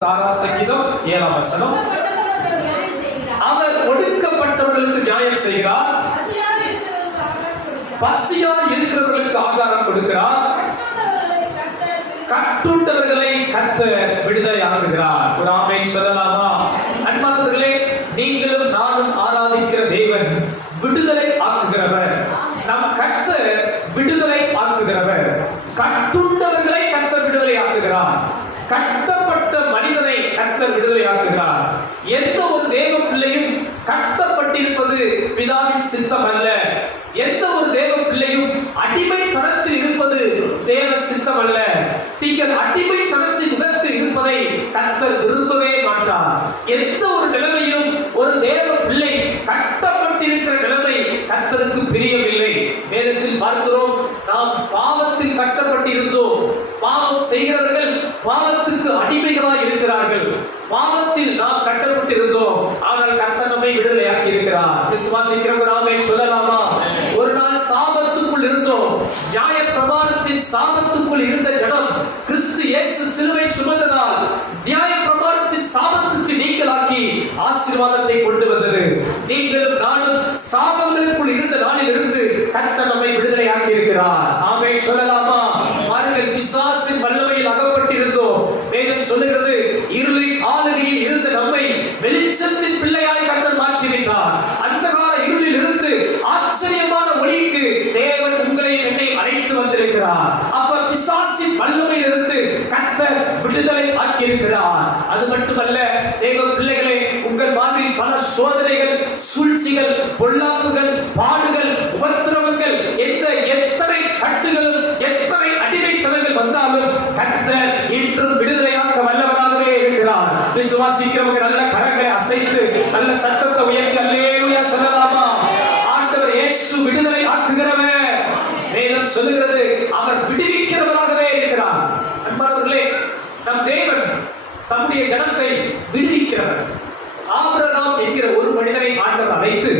சங்கீதம் 7ஆம் வசனம். அவர் ஒடுக்கப்பட்டவர்களுக்கு நியாயம் செய்கிறார், பசியாய் இருக்கிறவர்களுக்கு ஆகாரம் கொடுக்கிறார், கட்டுண்டவர்களை கர்த்தர் விடுதலையாக்குகிறார். ஒரு ஆமென் சொல்லலாமா? அன்பானவர்களே, நீங்களும் நானும் ஆராதிக்கிற தேவன் விடுதலை ஆக்குகிறவர். நம் கர்த்தர் விடுதலை ஆக்குகிறவர். கட்டுண்டவர்களை கர்த்தர் விடுதலை ஆக்குகிறார். கட்டப்பட்ட மனிதனை கர்த்தர் விடுதலை ஆக்குகிறார். எந்த ஒரு தேவ பிள்ளையும் கட்டப்பட்டிருப்பது பிதாவின் சித்தம் அல்ல. எந்த ஒரு தேவ பிள்ளையும் அடிமைத்தனத்தில் இருப்பது தேவ சித்தம் அல்ல. நீங்கள் அடிமைத்தனத்தில் முகத்தில் இருப்பதை கர்த்தர் விரும்பவே மாட்டார். எந்த ஒரு நிலைமையிலும் ஒரு தேவ பிள்ளை கட்டப்பட்டிருக்கிற நிலைமை கர்த்தருக்கு பிரியமில்லை. வேதத்தில் பார்க்கிறோம், நாம் பாவத்தில் கட்டப்பட்டிருந்தோம். பாவம் செய்கிறவர்கள் பாவத்துக்கு அடிமைகளாய் இருக்கிறார்கள். பாவத்தில் நாம் கட்டப்பட்டிருந்தோம், ஆனால் கர்த்தர் நம்மை விடுதலையாக்கி இருக்கிறார். விசுவாசிக்கிறவங்க ஆமென் சொல்லலாமா? ஒரு நாள் சாபத்துக்குள் இருந்தோம். நியாய பிரமாணத்தின் சாபத்துக்குள் இருந்த ஜனம் கிறிஸ்து இயேசு சிலுவை சுமந்ததால் நியாய பிரமாணத்தின் சாபத்துக்கு நீங்களாக்கி ஆசீர்வாதத்தை கொண்டு வந்தது. நீங்களும் நானும் சாபங்களுக்குள் இருந்த நாளில் இருந்து கர்த்தர் நம்மை விடுதலையாக்கி இருக்கிறார். ஆமென் சொல்லலாமா? பாருங்கள், பிசாசின் வல்லமையில் அகப்பட்டிருந்தோம். வேதம் சொல்லுகிறது, இருளின் ஆளுகையில் இருந்த நம்மை வெளிச்சத்தின் பிள்ளையாய் கர்த்தர் மாற்றிவிட்டார். அந்த கால இருளில் இருந்து ஆச்சரியமான ஒளிக்கு தேவன் உங்களை என்னை அழைத்து வந்திருக்கிறார். அப்ப பிசாசின் வல்லமையில் இருந்து கர்த்தர் விடுதலை ஆக்கி இருக்கிறார். அது மட்டுமல்ல தேவ பிள்ளைகளே, உங்கள் வாழ்வில் பல சோதனைகள், சூழ்ச்சிகள், பொல்லாப்புகள், பாடுகள், உபத்திரவங்கள், எத்தனை கட்டுகளும் எத்தனை அடிமைத்தனங்கள் வந்தாலும் கர்த்தர் இன்றும் விடுதலையாக்க வல்லவராகவே இருக்கிறார். விசுவாசிக்கிறவங்க நல்ல கரங்களை அசைத்து நல்ல சத்தத்தை உயர்த்தி அல்லேலூயா சொல்லலாமா? ஆண்டவர் இயேசு விடுதலை ஆக்குகிறவர். வேதம் சொல்லுகிறது, அவர் விடுவிக்கிறவராகவே இருக்கிறார். அன்பானவர்களே, நம் தேவன் தம்முடைய ஜனத்தை விடுவிக்கிறவர். ஆபிரகாம் என்கிற ஒரு மனிதனை ஆண்டவர் அழைத்து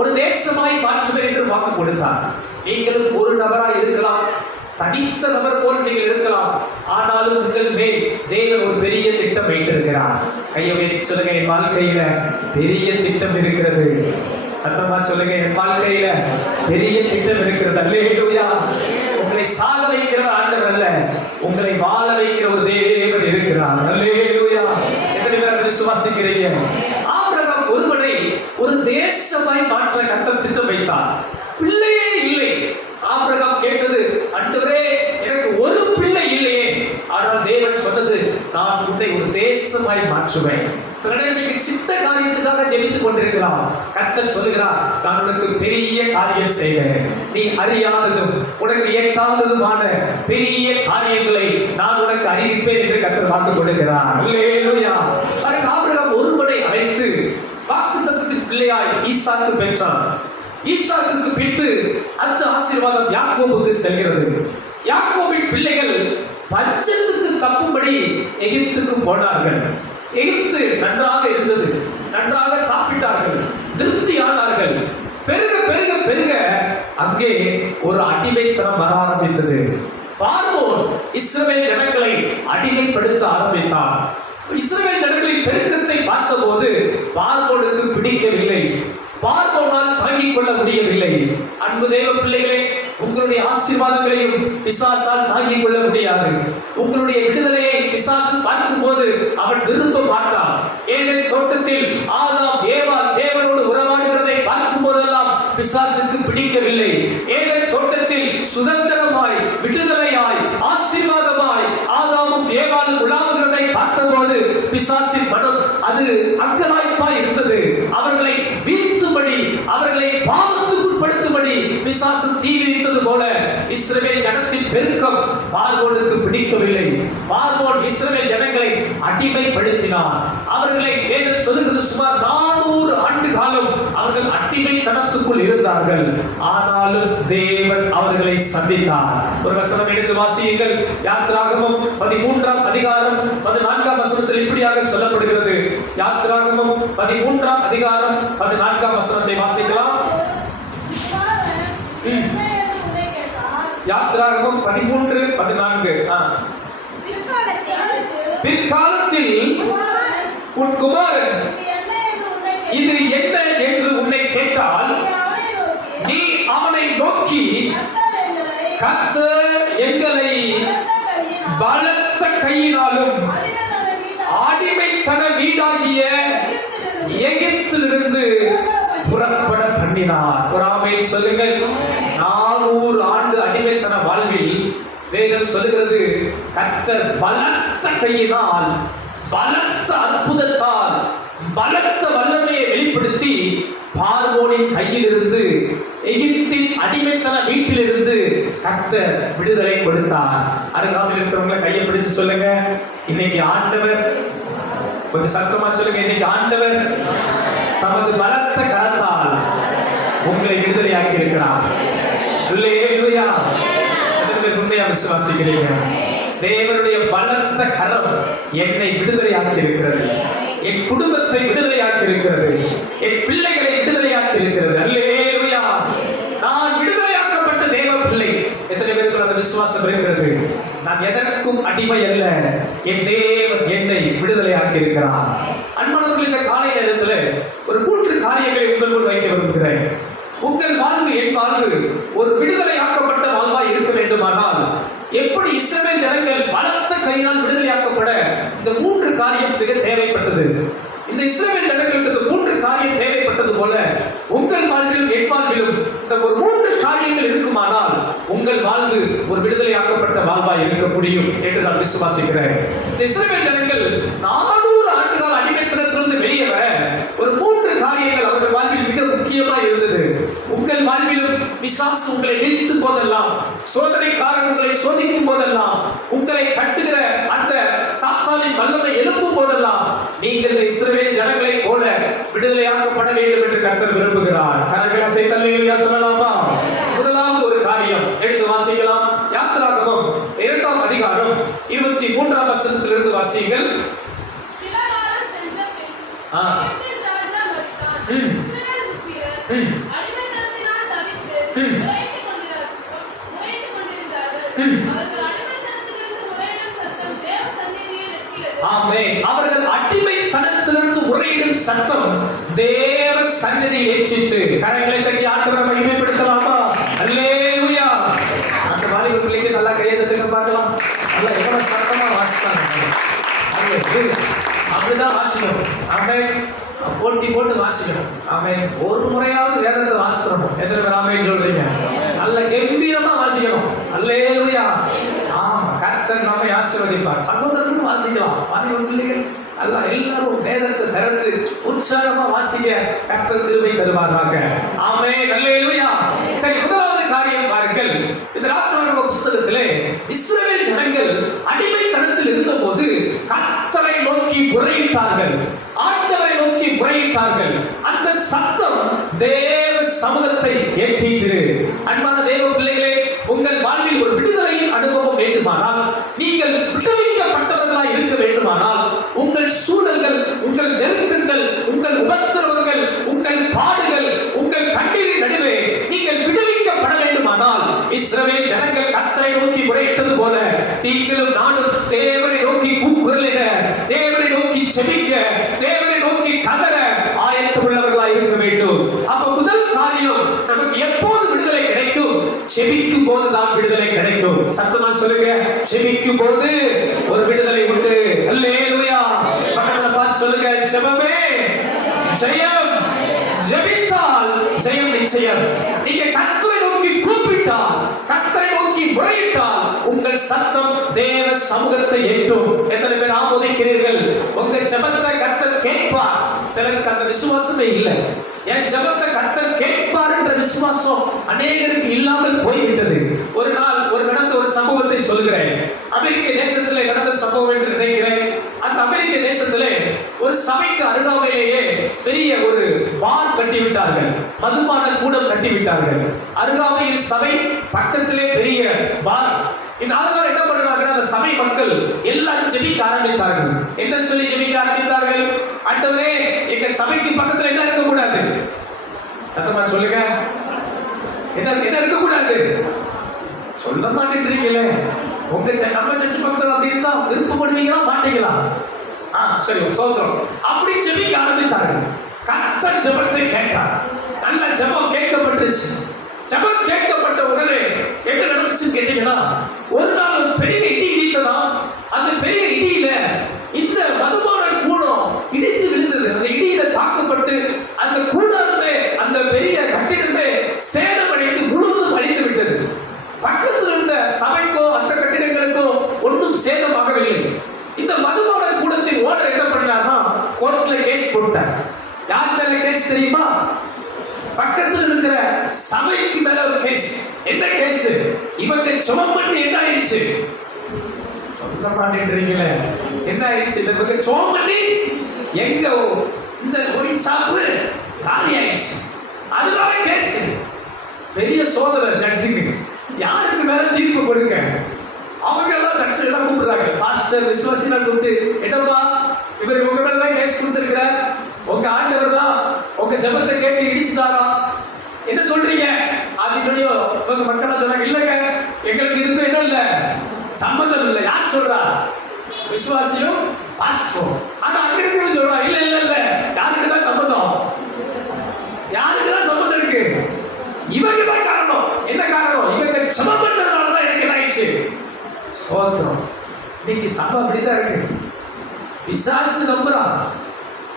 ஒரு தேசமாய் மாற்றுவர் என்று வாக்கு கொடுத்தார். நீங்களும் ஒரு நபராய் இருக்கலாம், தனித்த நபர் போல் நீங்கள் இருக்கலாம். ஆனாலும் உங்கள் மேல் தேவன் ஒரு பெரிய திட்டம் வைத்திருக்கிறார். கையை உயர்த்தி சொல்லுங்க, என் வாழ்க்கையில பெரிய திட்டம் இருக்கிறது. சத்தமா சொல்லுங்க, என் வாழ்க்கையில பெரிய திட்டம் இருக்கிறது. அல்லேலூயா. உங்களை சாக வைக்கிற ஆண்டவர் அல்ல, உங்களை வாழ வைக்கிற ஒரு தேவன் இருக்கிறார். அல்லேலூயா. எத்தனை பேர் அதை விசுவாசிக்கிறீங்க? ஆபிரகாம் ஒருவனை ஒரு தேசமாய் மாற்ற கர்த்தர் திட்டம் வைத்தார். பிள்ளையே இல்லை. ஆபிரகாம் கேட்டது, ஆண்டவரே எனக்கு ஒரு பிள்ளை இல்லையே. ஆனால் தேவன் சொன்னது, நான் உன்னை ஒரு தேசமாய் மாற்றுவேன். சில நேரம் நீங்க சின்ன காரியத்துக்காக ஜெபித்துக் கொண்டிருக்கலாம். கர்த்தர் சொல்லுகிறார், நான் உனக்கு பெரிய காரியம் செய்வேன். நீ அறியாததும் உனக்கு எட்டாததுமான பெரிய காரியங்களை நான் உனக்கு அறிவிப்பேன் என்று கர்த்தர் வாக்கு கொடுக்கிறார். அல்லேலூயா. பாருங்க, ஆபிரகாம் ஒருவனை அழைத்து வாக்குத்தத்தத்தின் பிள்ளையாய் ஈசாக்கு பெற்றான். ஈசாக்குக்கு பின்பு அந்த ஆசீர்வாதம் யாக்கோபுக்கு செல்கிறது. யாக்கோபின் பிள்ளைகள் பஞ்சத்துக்கு தப்பும்படி எகிப்துக்கு போனார்கள். எகிப்து நன்றாக இருந்தது, நன்றாக சாப்பிட்டார்கள், திருப்தி ஆனார்கள். பெருக பெருக பெருக அங்கே ஒரு அடிமைத்தனம் வர ஆரம்பித்தது. பார்வோன் இஸ்ரவேல் ஜனங்களை அடிமைப்படுத்த ஆரம்பித்தான். இஸ்ரவேல் ஜனங்களின் பெருக்கத்தை பார்த்தபோது பார்வோனுக்கு பிடிக்கவில்லை. பார்வோனால் தாங்கிக் கொள்ள முடியவில்லை. அன்பு தேவ பிள்ளைகளே, உங்களுடைய ஆசீர்வாதங்களையும் பிசாசால் தாங்கிக் கொள்ள முடியாது. உங்களுடைய விடுதலையை பிசாசு பார்க்கும் போது அவன் விரும்ப மாட்டான். ஏதேன் தோட்டத்தில் ஆதாம் ஏவாள் தேவனோடு உறவாடுகிறதை பார்க்கும் போதெல்லாம் பிசாசுக்கு பிடிக்கவில்லை. ஏதேன் தோட்டத்தில் சுதந்திரமாய், விடுதலையாய், ஆசீர்வாதமாய் ஆதாமும் ஏவாளும் உலாவுகிறதை பார்த்தபோது பிசாசின் மனம் அது அங்கலாய்ப்பாய் இருந்தது. அவர்களை வீழ்த்தும்படி, அவர்களை பாவத்துக்குட்படுத்தும்படி பிசாசு தீ விரித்தது போல இஸ்ரவேல் ஜனத்தின் பெருக்கம் பார்வோனுக்கு பிடிக்கவில்லை. பார்வோன் இஸ்ரவேல் ஜனங்களை அடிமைப்படுத்தினார். அவர்களை வேதம் சொல்லுகிறது, சுமார் 400 ஆண்டு காலம் அவர்கள் அடிமைத்தனத்துக்குள் இருந்தார்கள். ஆனாலும் தேவன் அவர்களை சந்தித்தார். ஒரு வசனம் எடுத்து வாசியுங்கள். யாத்திராகமம் 13ஆம் அதிகாரம் 14ஆம் வசனத்தில் இப்படியாக சொல்லப்படுகிறது. யாத்திராகமம் 13ஆம் அதிகாரம் 14ஆம் வசனத்தை வாசிக்கலாம். யாத்திராகமம் 13:14. பிற்காலத்தில் உன் குமாரன் இது என்ன என்று உன்னை கேட்டால் நீ அவனை நோக்கி, கர்த்தர் எங்களை பலத்த கையினாலும் அடிமைத்தன வீடாகிய எகிப்திலிருந்து புறப்பட பண்ணினார். ஒரு ஆமென் சொல்லுங்கள். 400 ஆண்டு அடிமைத்தன வாழ்வில் வேதம் சொல்லுகிறது, கர்த்தர் பலத்த கையினால், பலத்த அற்புதத்தால், பலத்த வல்லமையை வெளிப்படுத்தி பார்வோனின் கையிலிருந்து, எகிப்தின் அடிமைத்தன வீட்டிலிருந்து கர்த்தர் விடுதலை கொடுத்தார். அருகாமையில் இருக்கிறவங்க கையை பிடிச்சு சொல்லுங்க, இன்னைக்கு ஆண்டவர், கொஞ்சம் சத்தமா சொல்லுங்க, இன்னைக்கு ஆண்டவர் தமது பலத்த கரத்தால் உங்களை விடுதலையாக்கி இருக்கிறார். அல்லேலூயா. உண்மையா விசுவாசிக்கிறீங்க? தேவனுடைய பலத்த கரம் என்னை விடுதலையாக்கி இருக்கிறது, என் குடும்பத்தை விடுதலையாக்கி இருக்கிறது, என் பிள்ளைகளை விடுதலையாக்கி இருக்கிறது. அல்லேலூயா. நான் விடுதலையாக்கப்பட்ட தேவ பிள்ளை. எத்தனை பேருக்கு அந்த விசுவாசம் இருக்கிறது? நான் எதற்கும் அடிமை அல்ல, என் தேவன் என்னை விடுதலையாக்கி இருக்கிறார். அன்பானவர்கள், இந்த காலை நேரத்தில் ஒரு 3 காரியங்களை உங்கள் முன் வைக்க விரும்புகிறேன். உங்கள் வாழ்வு, என் வாழ்வு ஒரு விடுதலையாக்கப்பட்ட வாழ்வாய் இருக்க வேண்டுமானால், எப்படி இஸ்ரவேல் ஜனங்கள் பலத்த கையினால் விடுதலையாக்கப்பட இந்த 3 காரியம் மிக தேவைப்பட்டது. இந்த இஸ்ரவேல் ஜனங்களுக்கு இந்த 3 காரியம் தேவைப்பட்டது போல உங்கள் வாழ்விலும் என் வாழ்விலும் இந்த ஒரு 3 காரியங்கள் இருக்குமானால் உங்கள் வாழ்வு ஒரு விடுதலையாக்கப்பட்ட வாழ்வாய் இருக்க முடியும் என்று நான் விசுவாசிக்கிறேன். இந்த இஸ்ரவேல் ஜனங்கள் 400 ஆண்டுகால அடிமைத்தனத்திலிருந்து வெளியே வர ஒரு 3 காரியங்கள் அவர்கள் வாழ்வில் மிக முக்கியமாக இருந்தது. உங்கள் வாழ்விலும் பிசாசு உங்களை வீழ்த்தும் போதெல்லாம், சோதனைக்காரன் உங்களை சோதிக்கும் போதெல்லாம், உங்களை கட்டுகிற அந்த சாத்தானின் வல்லமை எழுப்பும் போதெல்லாம் நீங்கள் இஸ்ரவேல் ஜனங்களை போல விடுதலையாக்கப்பட வேண்டும் என்று கர்த்தர் விரும்புகிறார். கரங்களை அசைத்து அல்லேலூயா சொல்லலாமா? முதலாவது ஒரு காரியம் எடுத்து வாசிக்கலாம். யாத்திராகமம் 2ஆம் அதிகாரம் 23ஆம் வசனத்திலிருந்து வாசியுங்கள். அவர்கள் அடிமைத்தனத்திலிருந்து முறையிடும் சத்தம் தேவ சந்நிதியில் ஏற்றிற்று. கரங்களை தட்டி ஆண்டவரை மகிமைப்படுத்தலாமா? அல்லேலூயா. அந்த வாலிப பிள்ளைக்கு நல்லா கையை தட்டுங்க பார்க்கலாம். நல்லா எவ்வளவு சத்தமா வாசித்தாங்க. அப்படிதான் வாசிக்கணும். ஆமென். போட்டி போட்டு வாசிக்கணும். ஆமென். ஒரு முறையாவது வேதத்தை வாசிக்கணும். எத்தனை பேர் ஆமென் சொல்றீங்க? நல்ல கம்பீரமா வாசிக்கணும். அல்லேலூயா. ஆமா, கர்த்தர் நம்மை ஆசீர்வதிப்பார். சகோதரர்களும் வாசிக்கலாம். வாலிப பிள்ளைகள் அல்ல, எல்லாரும் வேதத்தை திறந்து உற்சாகமா வாசிக்க கர்த்தர் கிருபை தருவாராக. ஆமென். அல்லேலூயா. சரி, முதலாவது காரியம் பாருங்கள். இந்த யாத்திராகம புத்தகத்திலே இஸ்ரவேல் ஜனங்கள் அடிமைத்தனத்தில் இருந்தபோது கர்த்தரை நோக்கி முறையிட்டார்கள், ஆண்டவரை நோக்கி முறையிட்டார்கள். அந்த சத்தம் தேவ சமூகத்தை ஏற்றிற்று. அன்பான தேவ பிள்ளைகளே, உங்கள் வாழ்வில் ஒரு விடுதலையின் அனுபவம் வேண்டுமானால், நீங்கள் விடுவிக்கப்பட்டவர்களாய் இருக்க வேண்டுமானால், உங்கள் சூழல்கள், உங்கள் நெருக்கங்கள், உங்கள் உபத்திரவங்கள், உங்கள் பாடுகள், உங்கள் கண்ணீரின் நடுவே நீங்கள் விடுவிக்கப்பட வேண்டுமானால், இஸ்ரவேல் ஜனங்கள் கர்த்தரை நோக்கி முறையிட்டது போல நீங்களும் நானும் தேவனை நோக்கி கூக்குரலிட, தேவனை நோக்கி செபிக்க, தேவனை நோக்கி கதற ஆயத்தம் உள்ளவர்களாய் இருக்க வேண்டும். அப்ப முதல் காரியம், நமக்கு எப்போது விடுதலை கிடைக்கும்? செபிக்கும் போதுதான் விடுதலை கிடைக்கும். சத்தமா சொல்லுங்க, செபிக்கும் போது ஒரு விடுதலை உண்டு. அல்லேலூயா. பக்கத்துல பார்த்து சொல்லுங்க, ஜெபமே ஜெயம். ஜெபித்தால் ஜெயம் நிச்சயம். நீங்க கர்த்தரை நோக்கி கூப்பிட்டால், கர்த்தரை நோக்கி முறையிட்டால் உங்கள் சத்தம் தேவ சமூகத்தை ஏற்றும். எத்தனை பேர் ஆமோதிக்கிறீர்கள்? உங்க ஜெபத்தை கர்த்தர் கேட்பார். சிலருக்கு அந்த விசுவாசமே இல்லை. என் ஜெபத்தை கர்த்தர் கேட்பார் என்ற விசுவாசம் அநேகருக்கு இல்லாமல் போய்விட்டது. ஒரு நாள் நடந்த ஒரு சம்பவத்தை சொல்கிறேன். அமெரிக்க தேசத்திலே நடந்த சம்பவம் என்று நினைக்கிறேன். அந்த அமெரிக்க தேசத்திலே ஒரு சபைக்கு அருகாமையிலேயே பெரிய ஒரு பார் கட்டிவிட்டார்கள், மதுபான கூடம் கட்டிவிட்டார்கள். அருகாமையில் சபை, பக்கத்திலே பெரிய பார். இந்த ஆளுநர் என்ன பண்ணுறாங்க? அந்த சபை மக்கள் எல்லாரும் ஜெபிக்க ஆரம்பித்தார்கள். என்ன சொல்லி ஜெபிக்க ஆரம்பித்தார்கள்? ஆண்டவரே, எங்க சபைக்கு பக்கத்துல என்ன இருக்கக்கூடாது? சத்தமா சொல்லுங்க, என்ன இருக்கக்கூடாது? சொல்ல மாட்டேன்றீங்களே. நம்ம சர்ச் பக்கத்துல அப்படி இருந்தா விருப்பப்படுவீங்களா மாட்டீங்களா? சரி, சோத்திரம். அப்படி ஜெபிக்க ஆரம்பித்தார்கள். கர்த்தர் ஜெபத்தை கேட்டார். நல்ல ஜெபம் கேட்கப்பட்டுச்சு. ஜெபம் கேட்கப்பட்ட உடனே என்ன நடந்துச்சுன்னு கேட்டீங்கன்னா, ஒரு நாள் ஒரு பெரிய இடி இடித்ததாம். அந்த பெரிய இடியில இந்த மதுபான கூடம் இடித்து விழுந்தது. அந்த இடியில தாக்கப்பட்டு அந்த கூடாரமே, அந்த பெரிய கட்டிடமே சேதமடைந்து முழுவதும் அழிந்து விட்டது. பக்கத்தில் இருந்த சபைக்கோ அந்த கட்டிடங்களுக்கோ ஒன்றும் சேதமாகவில்லை. இந்த மதுபான கூடத்தின் ஓனர் என்ன பண்ணார்னா, கோர்ட்ல கேஸ் போட்டார். யார் மேல கேஸ் தெரியுமா? பக்கத்தில் இருக்கிற சபைக்கு மேல ஒரு கேஸ். என்ன கேஸ்? இவங்க சுமம் பண்ணி என்ன ஆயிடுச்சு? சொல்ல மாட்டேன்றீங்களே, என்ன ஆயிடுச்சு? இவங்க சுமம் பண்ணி எங்க இந்த ஒயின் ஷாப்பு காலி ஆயிடுச்சு. அதனால கேஸ். பெரிய சோதனை ஜட்ஜுக்கு. யாருக்கு மேல தீர்ப்பு கொடுக்க? அவங்க எல்லாம் சர்ச்சை எல்லாம் கூப்பிடுறாங்க. பாஸ்டர் விசுவாசினா கூப்பிட்டு, என்னப்பா இவர் உங்க மேல தான் கேஸ் கொடுத்திருக்கிறார், உங்க ஆண்டவர் தான் உங்க ஜெபத்தை கேட்டு இடிச்சுட்டாரா, என்ன சொல்றீங்க? அப்படின்னுடைய உங்க மக்கள் சொன்னாங்க, இல்லங்க எங்களுக்கு இதுக்கு என்ன இல்ல, சம்பந்தம் இல்லை. யார் சொல்றா? விசுவாசியும் பாஸ்டரும். ஆனா அங்க இருக்கு சொல்றா, இல்ல இல்ல இல்ல, யாருக்கு தான் சம்பந்தம்? யாருக்கு தான் சம்பந்தம் இருக்கு? இவங்க தான் காரணம். என்ன காரணம்? இவங்க ஜெபம் பண்றதுனால தான் எனக்கு என்ன ஆயிடுச்சு. சோத்திரம். இன்னைக்கு சபை அப்படித்தான் இருக்கு. பிசாசு நம்புறான்,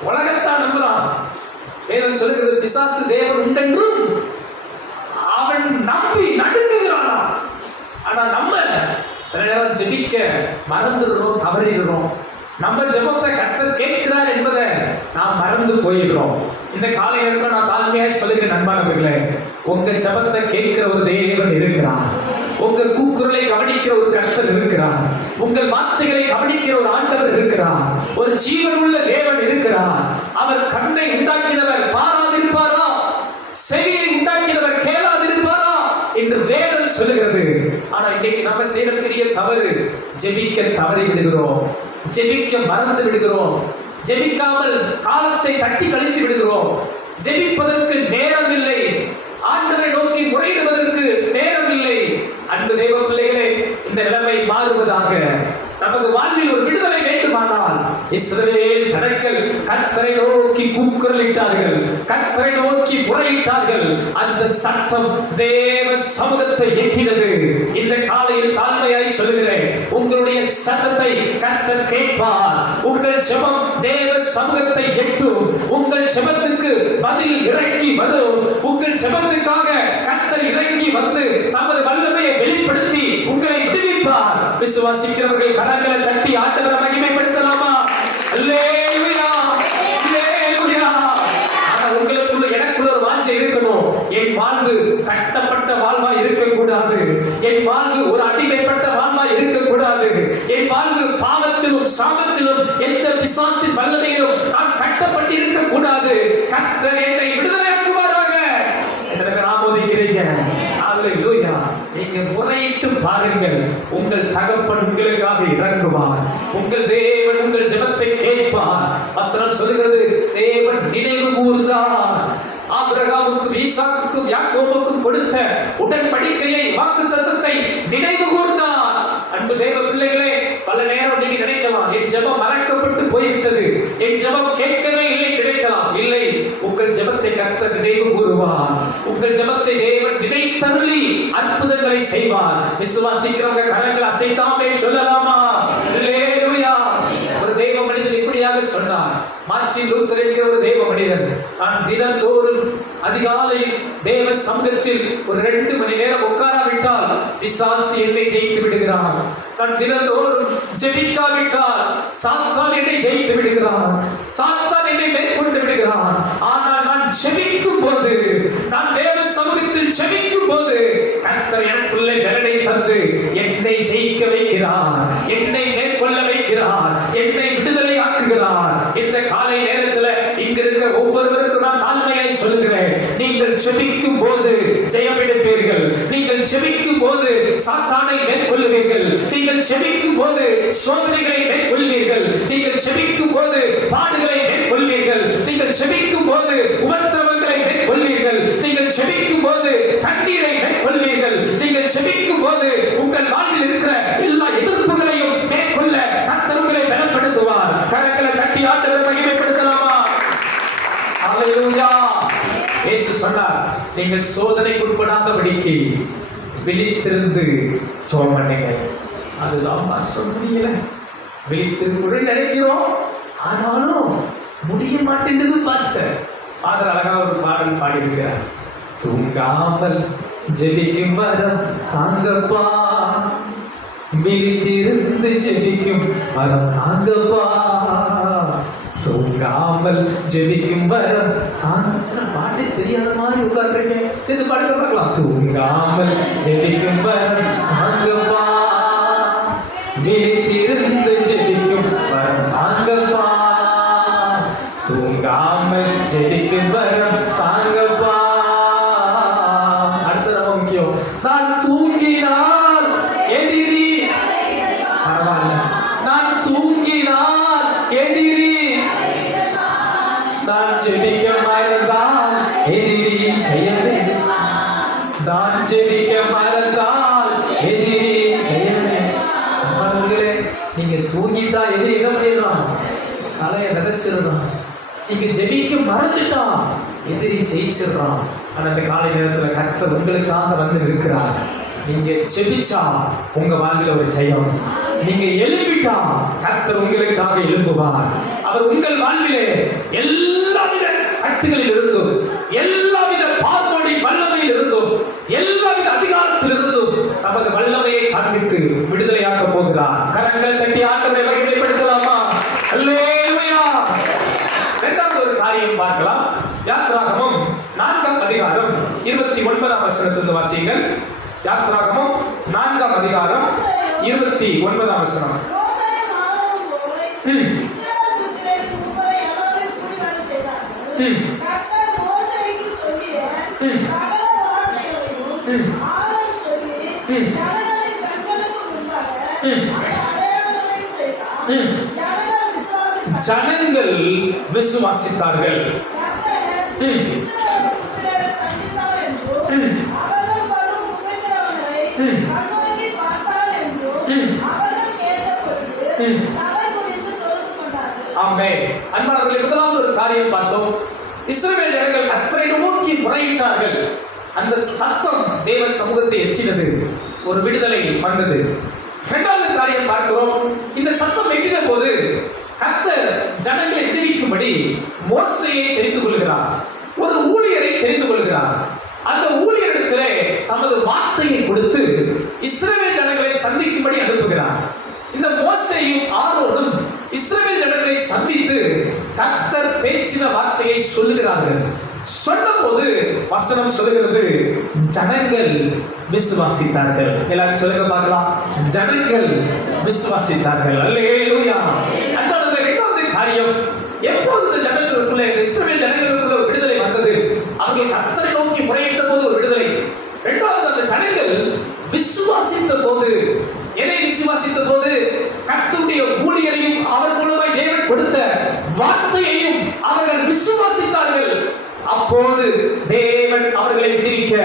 உலகத்தான் நம்புறான். வேதம் சொல்லுகிறது, பிசாசு தேவன் உண்டென்றும் அவன் நம்பி நடுங்குகிறானா. ஆனா நம்ம சில நேரம் ஜெபிக்க மறந்துடுறோம், தவறிடுறோம். நம்ம ஜெபத்தை கர்த்தர் கேட்கிறார் என்பதை நாம் மறந்து போயிடுறோம். இந்த காலை நேரத்தில் நான் தாழ்மையாக சொல்லுகிறேன் நண்பர்களே, உங்க ஜெபத்தை கேட்கிற ஒரு தேவன் இருக்கிறார். உங்க கூக்குரலை கவனிக்கிற ஒரு கர்த்தர் இருக்கிறார். உங்கள் வார்த்தைகளை கவனிக்கிற ஒரு ஆண்டவர் இருக்கிறார். ஒரு ஜீவனுள்ள தேவன் இருக்கிறார். அவர் கண்ணை உண்டாக்கினவர் பாராதிருப்பாரா? செவியை உண்டாக்கினவர் கேளாதிருப்பாரா என்று வேதம் சொல்லுகிறது. ஆனா இன்னைக்கு நம்ம செய்யற பெரிய தவறு, ஜெபிக்க தவறி விடுகிறோம், ஜெபிக்க மறந்து விடுகிறோம், ஜெபிக்காமல் காலத்தை தட்டி கழித்து விடுகிறோம். ஜெபிப்பதற்கு நேரம் இல்லை, ஆண்டவரை நோக்கி முறையிடுவதற்கு நேரம் இல்லை. அன்பு தேவ பிள்ளைகளே, இந்த நிலைமை மாறுவதாக. நமது வாழ்வில் ஒரு விடுதலை வேண்டுமானால், இஸ்ரவேல் ஜனங்கள் கர்த்தரை நோக்கி கூக்குரலிட்டார்கள், கர்த்தரை நோக்கி முறையிட்டார்கள். அந்த சத்தம் தேவ சமூகத்தை எட்டினது. இந்த காலையில் தாழ்மையாய் சொல்லுகிறேன், உங்களுடைய சத்தத்தை கர்த்தர் கேட்பார். உங்கள் ஜெபம் தேவ சமூகத்தை எட்டும். உங்கள் ஜெபத்துக்கு பதில் இறங்கி வரும். உங்கள் ஜெபத்துக்காக கர்த்தர் இறங்கி வந்து தமது வல்லமையை வெளிப்படுத்தி உங்களை விடுவிப்பார். விசுவாசிக்கிறவர்கள் கரங்களை தட்டி ஆண்டவரை மகிமைப்படுத்தலாமா? அல்லேலூயா, அல்லேலூயா. ஆனா உங்களுக்குள்ள எனக்குள்ள ஒரு வாஞ்சை இருக்கணும். என் வாழ்வு கட்டப்பட்ட வாழ்வா இருக்கக்கூடாது. என் வாழ்வு ஒரு அடிமைப்பட்ட வாழ்வா இருக்கக்கூடாது. என் வாழ்வு பாவத்திலும் சாபத்திலும் எந்த பிசாசின் வல்லமையிலும் நான் கட்டப்பட்டு இருக்கக்கூடாது. கர்த்தர் என்னை விடுதலையாக்குவாராக. ஆமோதிக்கிறீங்க? அல்லேலூயா. நீங்க முறையிட்டு பாருங்கள், உங்கள் தகப்பன் உங்களுக்காக இறங்குவார். உங்கள் தேவன் உங்கள் ஜெபத்தை கேட்பார். வசனம் சொல்லுகிறது, தேவன் நினைவு கூர்ந்தார். ஆபிரகாமுக்கும் ஈசாக்குக்கும் யாக்கோபுக்கும் கொடுத்த உடன்படிக்கையை, வாக்குத்தத்தத்தை நினைவு கூர்ந்தார். அன்பு தேவ பிள்ளைகளே, பல நேரம் நீங்க நினைக்கலாம், என் ஜெபம் மறக்கப்பட்டு போய்விட்டது, என் ஜெபம் கேட்கவே இல்லை நினைக்கலாம். இல்லை, உங்கள் ஜெபத்தை கர்த்தர் நினைவு கூறுவார். உங்கள் ஜெபத்தை தேவன் நினைத்தருளி அற்புதங்களை செய்வார். விசுவாசிக்கிறவங்க கரங்களை அசைத்தாமே சொல்லலாமா? அல்லேலூயா. ஒரு தேவ மனிதன் இப்படியாக சொன்னார். மார்ட்டின் லூத்தர் என்கிற ஒரு தேவ மனிதன், நான் தினந்தோறும் அதிகாலையில் தேவ சமூகத்தில் ஒரு 2 மணி நேரம் உட்காராவிட்டால் பிசாசு என்னை ஜெயித்து விடுகிறான். நான் தினந்தோறும் ஜெபிக்காவிட்டால் சாத்தான் என்னை ஜெயித்து விடுகிறான். சாத்தான் என்னை மேற்கொண்டு விடுகிறான். ஆனால் நான் ஜெபிக்கும் போது, நான் தேவ சமூகத்தில் ஜெபிக்கும் போது கர்த்தர் எனக்குள்ளே பலனை தந்து என்னை ஜெயிக்க வைக்கிறார், என்னை மேற்கொள்ள வைக்கிறார், என்னை விடுதலை ஆக்குகிறார். இந்த காலை நேரத்தில் இங்கிருக்கிற ஒவ்வொருவருக்கும் நான் தாழ்மையாய் சொல்லுகிறேன், நீங்கள் ஜெபிக்கும் போது ஜெயமெடுப்பீர்கள். நீங்கள் ஜெபிக்கும் போது சாத்தானை மேற்கொள்ளுவீர்கள். நீங்கள் ஜெபிக்கும் போது சோதனைகளை மேற்கொள்வீர்கள். நீங்கள் ஜெபிக்கும் போது பாடுகளை மேற்கொள்வீர்கள். நீங்கள் ஜெபிக்கும் போது உபத்திரவங்களை மேற்கொள்வீர்கள். நீங்கள் ஜெபிக்கும் போது தண்ணீரை மேற்கொள்வீர்கள். நீங்கள் ஜெபிக்கும் போது உங்கள் வாழ்வில் இருக்கிற எல்லா ஆண்டவரை மகிமைப்படுத்தலாமா? ஹalleluya. இயேசு சொன்னார், நீங்கள் சோதனைக்கு உட்படாதபடிக்கு விழித்திருந்து ஜெபம் பண்ணுங்க. அதுதான் மாஸ்டர் முடியல. விழித்திருந்து நினைக்கிறோம், ஆனாலும் முடிய மாட்டேங்குது பாஸ்டர். ஃபாதர் அழகா ஒரு பாடல் பாடியிருக்கிறார். தூங்காமல் ஜெபிக்கும் வரம் தாங்கப்பா, விழித்திருந்து ஜெபிக்கும் வரம் தாங்கப்பா, தூங்காமல் ஜெபிக்கும் வரம் தாங்க. பாட்டு தெரியாத மாதிரி உட்கார்றீங்க, சேர்ந்து பாடுங்க பார்க்கலாம். தூங்காமல் ஜெபிக்கும் வரம் தாங்கப்பா, விழித்திருந்து ஜெபிக்கும் வரம் தாங்கப்பா, தூங்காமல் ஜெபிக்கும் வரம் தாங்கப்பா. அடுத்தது ரொம்ப முக்கியம். நான் தூங்கினால் எதிரி, பரவாயில்ல, நான் தூங்கினால் எதிரி, நான் ஜெபிக்க மறந்தால் எதிரி செய்யவே, நான் ஜெபிக்க மறந்தால் எதிரி செய்யவே. மறந்துகளே, நீங்க தூங்கிட்டா எதிரி என்ன பண்ணிடலாம்? கலையை விதைச்சிடலாம். நீங்க ஜெபிக்க மறந்துட்டா எதிரி ஜெயிச்சிடறான். ஆனா அந்த காலை நேரத்தில் கர்த்தர் உங்களுக்காக வந்து இருக்கிறார். நீங்க ஜெபிச்சா உங்க வாழ்வில் ஒரு ஜெயம். நீங்க எழுப்பிட்டா கர்த்தர் உங்களுக்காக எழும்புவார். அவர் உங்கள் வாழ்விலே எல்லாவித கட்டுகளில் இருந்தும், எல்லாவித பார்வோடி வல்லமையில் இருந்தும், எல்லாவித அதிகாரத்தில் இருந்தும் தமது வல்லமையை காண்பித்து விடுதலையாக்க போகிறார். கரங்களை தட்டி ஆண்டவரை மகிமைப்படுத்தலாமா? அல்லேலூயா. இரண்டாவது ஒரு காரியம் பார்க்கலாம். யாத்ராகமம் 4ஆம் அதிகாரம் 29ஆம் வசனத்திலிருந்து வாசியுங்கள். யாத்ராகமம் 4ஆம் அதிகாரம் 29ஆம் வசனம். ஜனங்கள் விசுவாசித்தார்கள். ஆமென். அன்பானவர்களே, முதலாவது ஒரு காரியம் பார்த்தோம். இஸ்ரவேல் ஜனங்கள் கர்த்தரை நோக்கி முறையிட்டார்கள். அந்த சத்தம் தேவ சமூகத்தை எச்சினது, ஒரு விடுதலை வந்தது. இரண்டாவது காரியம் பார்க்கிறோம். இந்த சத்தம் எட்டின போது கர்த்தர் ஜனங்களை விடுவிக்கும்படி மோசேயை தெரிந்து கொள்கிறார். ஒரு ஊழியரை தெரிந்து கொள்கிறார். அந்த ஊழியரிடத்திலே தமது வார்த்தையை கொடுத்து இஸ்ரவேல் ஜனங்களை சந்திக்கும்படி அனுப்புகிறார். இந்த மோசேயும் ஆரோனும் இஸ்ரவேல் ஜனங்களை சந்தித்து கர்த்தர் பேசின வார்த்தையை சொல்லுகிறார்கள். சொன்னபோது வசனம் சொல்லுகிறது, ஜனங்கள் விசுவாசித்தார்கள். எல்லாரும் சொல்லுங்க பார்க்கலாம். ஜனங்கள் விசுவாசித்தார்கள். அல்லேலூயா. அன்பானவர்களே, இரண்டாவது காரியம், எப்போது இந்த ஜனங்களுக்குள்ள, இஸ்ரவேல் ஜனங்களுக்குள்ள ஒரு விடுதலை வந்தது? அவர்கள் கர்த்தரை நோக்கி முறையிட்ட போது ஒரு விடுதலை. இரண்டாவது, அந்த ஜனங்கள் விசுவாசித்த போது, எதை விசுவாசித்த போது? கர்த்தருடைய ஊழியரையும் அவர் மூலமாய் தேவன் கொடுத்த வார்த்தையையும் அவர்கள் விசுவாசித்தார்கள். அப்போது தேவன் அவர்களை விடுவிக்க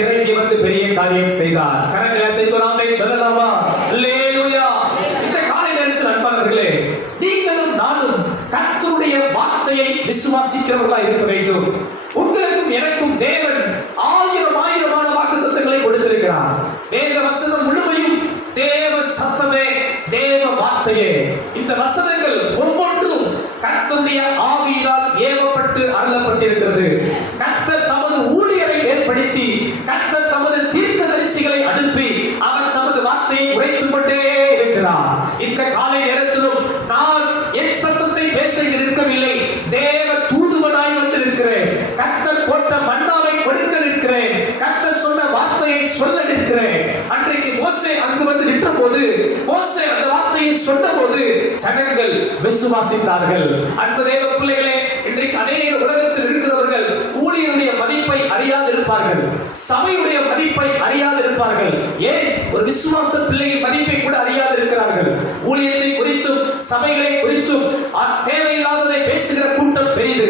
இறங்கி வந்து பெரிய காரியம் செய்தார். கரங்களை அசைத்து ஆமென் சொல்லலாமா? அல்லேலூயா. இந்த காலை நேரத்தில் அன்பானவர்களே, நீங்களும் நானும் கர்த்தருடைய வார்த்தையை விசுவாசிக்கிறவர்களாய் இருக்க வேண்டும். உங்களுக்கும் எனக்கும் தேவன் ஆயிரமான வாக்குத்தத்தங்களை கொடுத்திருக்கிறார். வேத வசனம் முழுமையும் தேவ சத்தமே, தேவ வார்த்தையே. இந்த வசனங்கள் ஒவ்வொன்றும் கர்த்தருடைய ஆவியினால் ஏவப்பட்டு அருளப்பட்டிருக்கிறது. கர்த்தர் தமது ஊழியரை ஏற்படுத்தி, கர்த்தர் தமது தீர்க்கதரிசிகளை அனுப்பி அவர் தமது வார்த்தையை உரைத்துக் கொண்டே இருக்கிறார். இந்த காலை நேரத்திலும் நான் என் சத்தத்தை பேச இருக்கவில்லை, தேவ தூதுவனாய் வந்து நிற்கிறேன். கர்த்தர் போட்ட மன்னாவை கொடுக்க நிற்கிறேன். கர்த்தர் சொன்ன வார்த்தையை சொல்ல நிற்கிறேன். அன்றைக்கு மோசே அங்கு வந்து நின்ற போது, மோசே அந்த வார்த்தையை சொன்ன போது ஜனங்கள் விசுவாசித்தார்கள். அன்பு தேவ பிள்ளைகளே, இன்றைக்கு அநேக உலகத்தில் இருக்கிறவர்கள் ஊழியருடைய மதிப்பை அறியாதிருப்பார்கள், சபையுடைய மதிப்பை அறியாதிருப்பார்கள். ஏன்? ஒரு விசுவாச பிள்ளையின் மதிப்பை கூட அறியாதிருக்கிறார்கள். ஊழியத்தை குறித்தும் சபைகளை குறித்தும் தேவையில்லாததை பேசுகிற கூட்டம் பெரியது.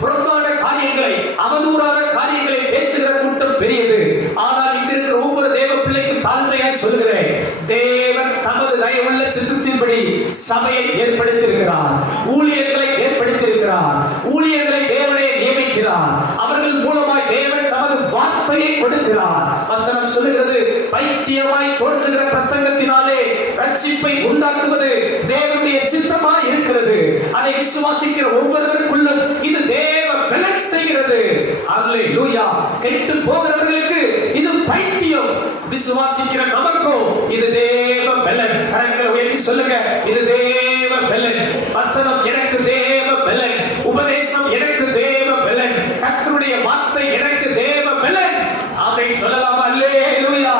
புறம்பான காரியங்களை, அவதூறான காரியங்களை பேசுகிற கூட்டம் பெரியது. ஆனால் இங்கு இருக்கிற ஒவ்வொரு தேவ பிள்ளைக்கும் தாழ்மையாய் சொல்கிறேன், தேவன் தமது தயவுள்ள சித்தத்தின்படி சபையை ஏற்படுத்தி இருக்கிறார், ஊழியர்களை நியமிக்கிறார். ஊழியர்களை தேவனே நியமிக்கிறார். அவர்கள் மூலமாய் தேவன் தமது வார்த்தையை கொடுக்கிறார். வசனம் சொல்லுகிறது, பைத்தியமாய் தோன்றுகிற பிரசங்கத்தினாலே ரட்சிப்பை உண்டாக்குவது தேவனுடைய சித்தமாய் இருக்கிறது. அதை விசுவாசிக்கிற ஒவ்வொருவருக்குள்ளும் இது தேவ பலன் செய்கிறது. அல்லேலூயா. கெட்டு போகிறவர்களுக்கு இது பைத்தியம், விசுவாசிக்கிற நமக்கும் இது தேவ பலன். கரங்களை உயர்த்தி சொல்லுங்க, இது தேவ பலன். வசனம் எனக்கு தேவ பலன், உபதேசம் எனக்கு தேவ பலன், கர்த்தருடைய வார்த்தை எனக்கு தேவ பலன். ஆமென் சொல்லலாமா? அல்லேலூயா.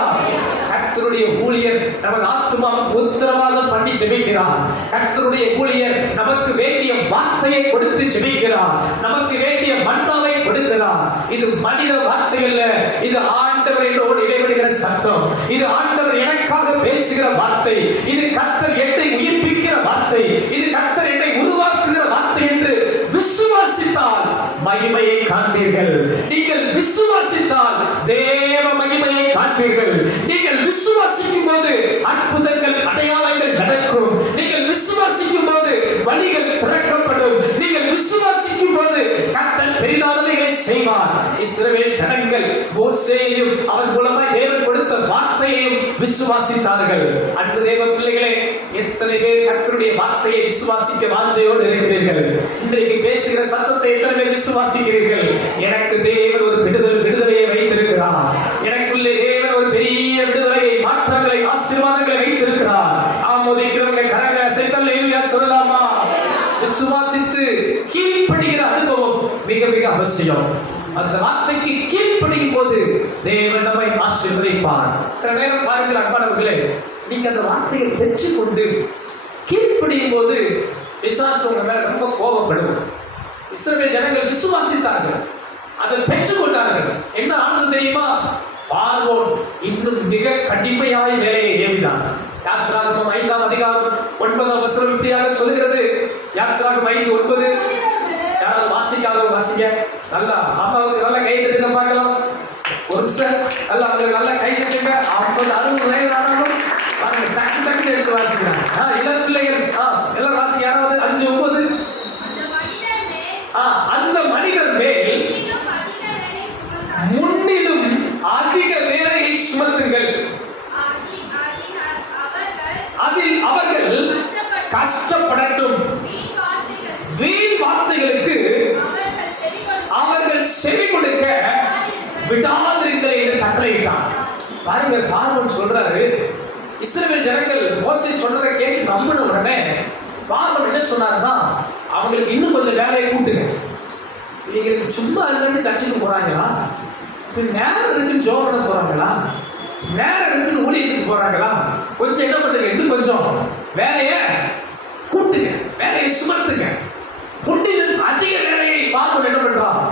கர்த்தருடைய ஊழியர் நமது ஆத்துமாவுக்கு உத்தரவாதம் பண்ணி ஜெபிக்கிறார். கர்த்தருடைய ஊழியர் நமக்கு வேண்டிய வார்த்தையை கொடுத்து ஜெபிக்கிறார். நமக்கு வேண்டிய மன்னாவை கொடுக்கிறார். இது மனித வார்த்தை அல்ல, இது ஆண்டவர் என்னோடு இடைபெறுகிற சத்தம். இது ஆண்டவர் எனக்காக பேசுகிற வார்த்தை. இது கர்த்தர் என்னை உயிர்ப்பிக்கிற வார்த்தை. இது கர்த்தர் என்னை உருவாக்குகிற வார்த்தை என்று விசுவாசித்தால் மகிமையை காண்பீர்கள். நீங்கள் விசுவாசித்தால் தேவ மகிமையை காண்பீர்கள். நீங்கள் விசுவாசிக்கும் போது அற்புதங்கள் அடையாளங்கள் நடக்கும். நீங்கள் விசுவாசிக்கும் போது வழிகள் திறக்கப்படும். நீங்கள் விசுவாசிக்கும் போது கர்த்தர் பெரிதானவைகளை செய்வார். இஸ்ரவேல் ஜனங்கள் மோசேயையும் அவர் மூலமாய் தேவன் கொடுத்த வார்த்தையையும் விசுவாசித்தார்கள். அன்பு தேவ பிள்ளைகளே, எத்தனை பேர் கர்த்தருடைய வார்த்தையை விசுவாசிக்க வாஞ்சையோடு இருக்கிறீர்கள்? இன்றைக்கு பேசுகிற சத்தத்தை எத்தனை பேர் விசுவாசிக்கிறீர்கள்? எனக்கு தேவன் ஒரு விடுதலையை வைத்திருக்கிறார். எனக்குள்ளே தேவன் ஒரு பெரிய விடுதலையை, மாற்றங்களை, ஆசீர்வாதங்களை வைத்திருக்கிறார். ஆமோதிக்கிறவங்க கரங்களை அசைத்து அல்லேலூயா சொல்லலாமா? விசுவாசித்து கீழ்ப்படிகிற அனுபவம் மிக மிக அவசியம். அந்த வார்த்தைக்கு கீழ்ப்படியும் போது தேவன் நம்மை ஆசீர்வதிப்பார். சில நேரம் பாருங்கள் அன்பானவர்களே, நீங்க அந்த வார்த்தையை பெற்றுக்கொண்டு கீழ்ப்படியும் போது பிசாசு உங்க மேல ரொம்ப கோபப்படும். இஸ்ரவேல் ஜனங்கள் விசுவாசித்தார்கள், அதை பெற்றுக்கொண்டார்கள். என்ன ஆனது தெரியுமா? பார்வோன் இன்னும் மிக கடுமையாய் வேலையை ஏவினார். யாத்திராகமம் 5ஆம் அதிகாரம் 9ஆம் வசனம் இப்படியாக சொல்கிறது. யாத்திராகமம் 5:9. யாராவது வாசிக்காதவங்க வாசிங்க. நல்லா அம்மாவுக்கு நல்லா கை தட்டுங்க பார்க்கலாம். ஒரு நிமிஷம் நல்லா அவங்களுக்கு நல்லா கை தட்டுங்க. 50 60 வயது ஆனாலும் டக்கு டக்குன்னு எடுத்து வாசிக்கிறாங்க. இளம் பிள்ளைகள் எல்லாரும் வாசிங்க. யாராவது 5:9. அந்த மனிதர் மேல் முன்னிலும் அதிக வேலையை சுமத்துங்கள், அதில் அவர்கள் கஷ்டப்படட்டும். வீண் வார்த்தைகளுக்கு அவர்கள் செவி கொடுக்க விடாதிருங்கள் என்று கட்டளையிட்டான். பாருங்க, பார்வோன் சொல்றாரு, இஸ்ரவேல் ஜனங்கள் மோசே சொன்னதை கேட்டு நம்பின உடனே பார்வோன் என்ன சொன்னார்னா, அவங்களுக்கு இன்னும் கொஞ்சம் வேலையை கூட்டுங்க. இவங்களுக்கு சும்மா இல்லைன்னு சர்ச்சுக்கு போறாங்களா? நேரம் இருக்குன்னு ஜோம் பண்ண போறாங்களா? நேரம் இருக்குன்னு ஊழியத்துக்கு போறாங்களா? கொஞ்சம் என்ன பண்ணுங்க, இன்னும் கொஞ்சம் வேலையை கூட்டுங்க, வேலையை சுமத்துங்க. முன்னிலும் அதிக வேலையை பார்த்து என்ன பண்றான்?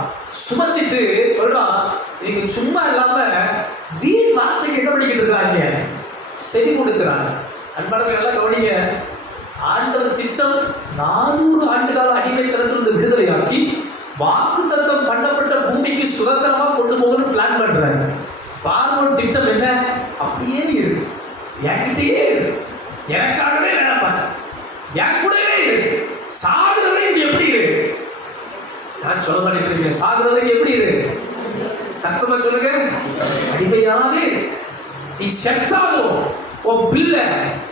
சுமத்திட்டு சொல்றான், நீங்க சும்மா இல்லாம வீண் வார்த்தைக்கு என்ன பண்ணிக்கிட்டு இருக்காங்க? செவி கொடுக்கிறாங்க. அன்பானவர்கள் எல்லாம் கவனிங்க. ஆண்டவர் திட்டம் 400 ஆண்டுகால அடிமைத்தனத்திலிருந்து விடுதலையாக்கி வாக்குத்தத்தம் பண்ணப்பட்ட பூமிக்கு சுதந்திரமா கொண்டு போகணும்னு பிளான் பண்றாங்க. பார்வோன் திட்டம் என்ன? அப்படியே இருக்கு, என்கிட்டயே இருக்கு, எனக்காகவே வேலை பண்ண, என் கூடவே இருக்கு, சாகுறவரை எப்படி இருக்கு? நான் சொல்ல மாட்டேங்கிறீங்க, சாகுறவரைக்கு எப்படி இருக்கு? சத்தமா சொல்லுங்க, அடிமையாவே நீ செத்தாலும் உன் பிள்ளை,